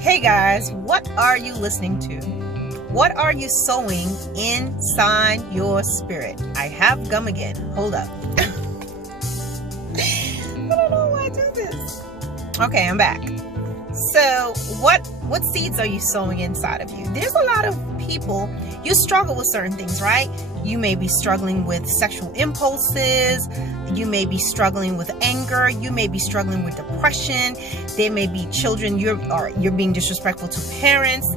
Hey guys, what are you listening to? What are you sowing inside your spirit? I have gum again. Hold up. I don't know why I do this. Okay, I'm back. So, what seeds are you sowing inside of you? There's a lot of people, you struggle with certain things, right? You may be struggling with sexual impulses. You may be struggling with anger. You may be struggling with depression. There may be children, you're being disrespectful to parents.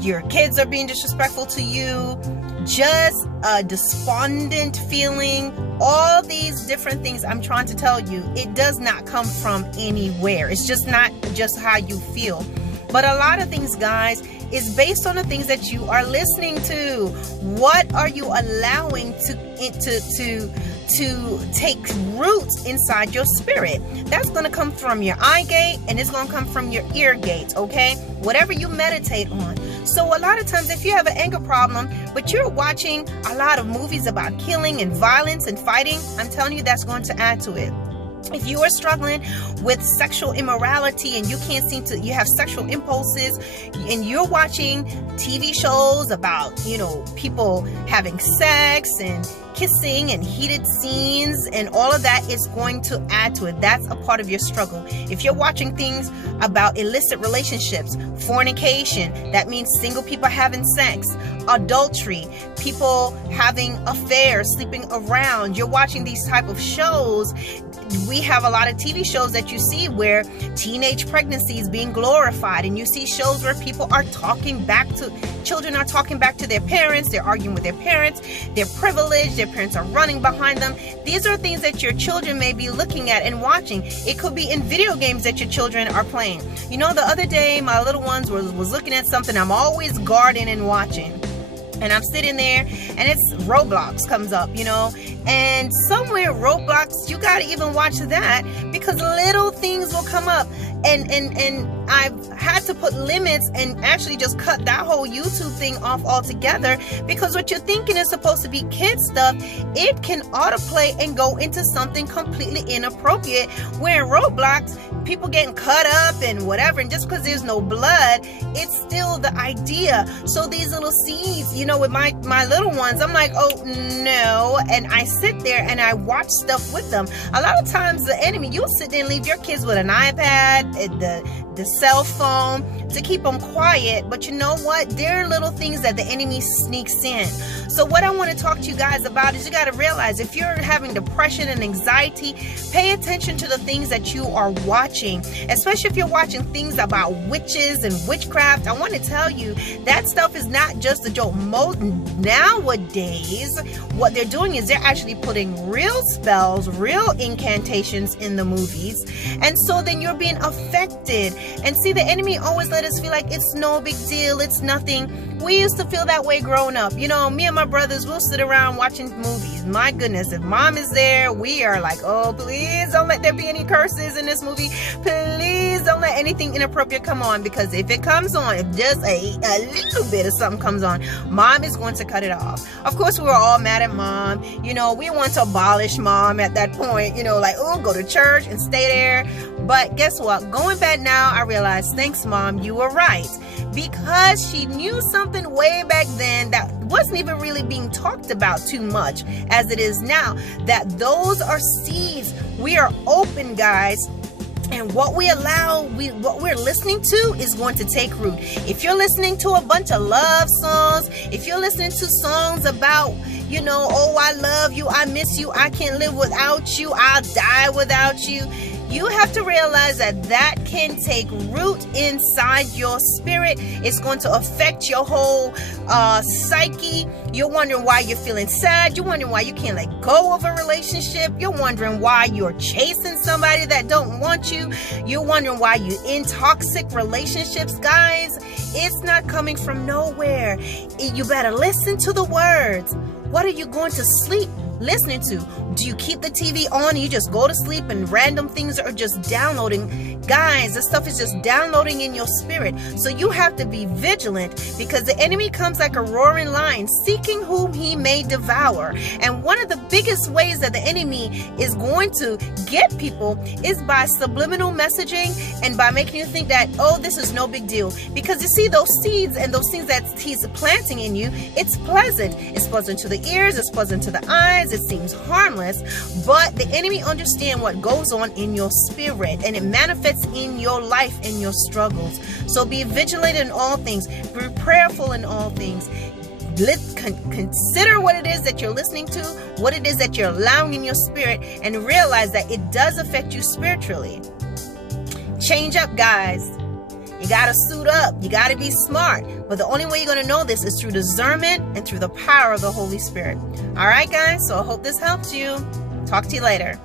Your kids are being disrespectful to you. Just a despondent feeling. All these different things I'm trying to tell you, it does not come from anywhere. It's just not just how you feel. But a lot of things, guys, is based on the things that you are listening to. What are you allowing to take root inside your spirit? That's going to come from your eye gate, and it's going to come from your ear gate, okay? Whatever you meditate on. So a lot of times, if you have an anger problem, but you're watching a lot of movies about killing and violence and fighting, I'm telling you, that's going to add to it. If you are struggling with sexual immorality and you can't seem to, you have sexual impulses and you're watching TV shows about, people having sex and kissing and heated scenes and all of that, is going to add to it. That's a part of your struggle. If you're watching things about illicit relationships, fornication, that means single people having sex, adultery, people having affairs, sleeping around, you're watching these type of shows. We have a lot of TV shows that you see where teenage pregnancy is being glorified, and you see shows where children are talking back to their parents. They're arguing with their parents. They're privileged. Their parents are running behind them. These are things that your children may be looking at and watching. It could be in video games that your children are playing. The other day, my little ones was looking at something I'm always guarding and watching. And I'm sitting there and it's Roblox comes up, and somewhere Roblox, you got to even watch that, because little things will come up. And I've had to put limits and actually just cut that whole YouTube thing off altogether, because what you're thinking is supposed to be kid stuff, it can autoplay and go into something completely inappropriate, where in Roblox, people getting cut up and whatever, and just because there's no blood, it's still the idea. So these little seeds, with my little ones, I'm like, oh no, and I sit there and I watch stuff with them. A lot of times the enemy, you'll sit there and leave your kids with an iPad, the cell phone, to keep them quiet. But you know what? There are little things that the enemy sneaks in. So what I want to talk to you guys about is, you got to realize, if you're having depression and anxiety, pay attention to the things that you are watching, especially if you're watching things about witches and witchcraft. I want to tell you, that stuff is not just a joke. Nowadays, what they're doing is they're actually putting real spells, real incantations in the movies. And so then you're being affected. And see, the enemy always let us feel like it's no big deal, it's nothing. We used to feel that way growing up. Me and my brothers will sit around watching movies. My goodness, if mom is there, we are like, oh, please don't let there be any curses in this movie. Please don't let anything inappropriate come on, because if it comes on, if just a little bit of something comes on, mom is going to cut it off. Of course, we were all mad at mom. We want to abolish mom at that point, like, oh, go to church and stay there. But guess what? Going back now, I realized, thanks, mom, you were right. Because she knew something way back then that wasn't even really being talked about too much as it is now. That those are seeds. We are open, guys. And what we allow, what we're listening to is going to take root. If you're listening to a bunch of love songs, if you're listening to songs about, oh, I love you, I miss you, I can't live without you, I'll die without you, you have to realize that can take root inside your spirit. It's going to affect your whole psyche. You're wondering why you're feeling sad. You're wondering why you can't let go of a relationship. You're wondering why you're chasing somebody that don't want you. You're wondering why you're in toxic relationships. Guys, it's not coming from nowhere. You better listen to the words. What are you going to sleep listening to? Do you keep the TV on and you just go to sleep and random things are just downloading? Guys, this stuff is just downloading in your spirit. So you have to be vigilant, because the enemy comes like a roaring lion, seeking whom he may devour. And one of the biggest ways that the enemy is going to get people is by subliminal messaging and by making you think that, oh, this is no big deal. Because you see, those seeds and those things that he's planting in you, it's pleasant. It's pleasant to the ears, it's pleasant to the eyes, it seems harmless, but the enemy understands what goes on in your spirit, and it manifests in your life, in your struggles. So be vigilant in all things, be prayerful in all things. Consider what it is that you're listening to, what it is that you're allowing in your spirit, and realize that it does affect you spiritually. Change up, guys. You got to suit up. You got to be smart. But the only way you're going to know this is through discernment and through the power of the Holy Spirit. All right, guys. So I hope this helps you. Talk to you later.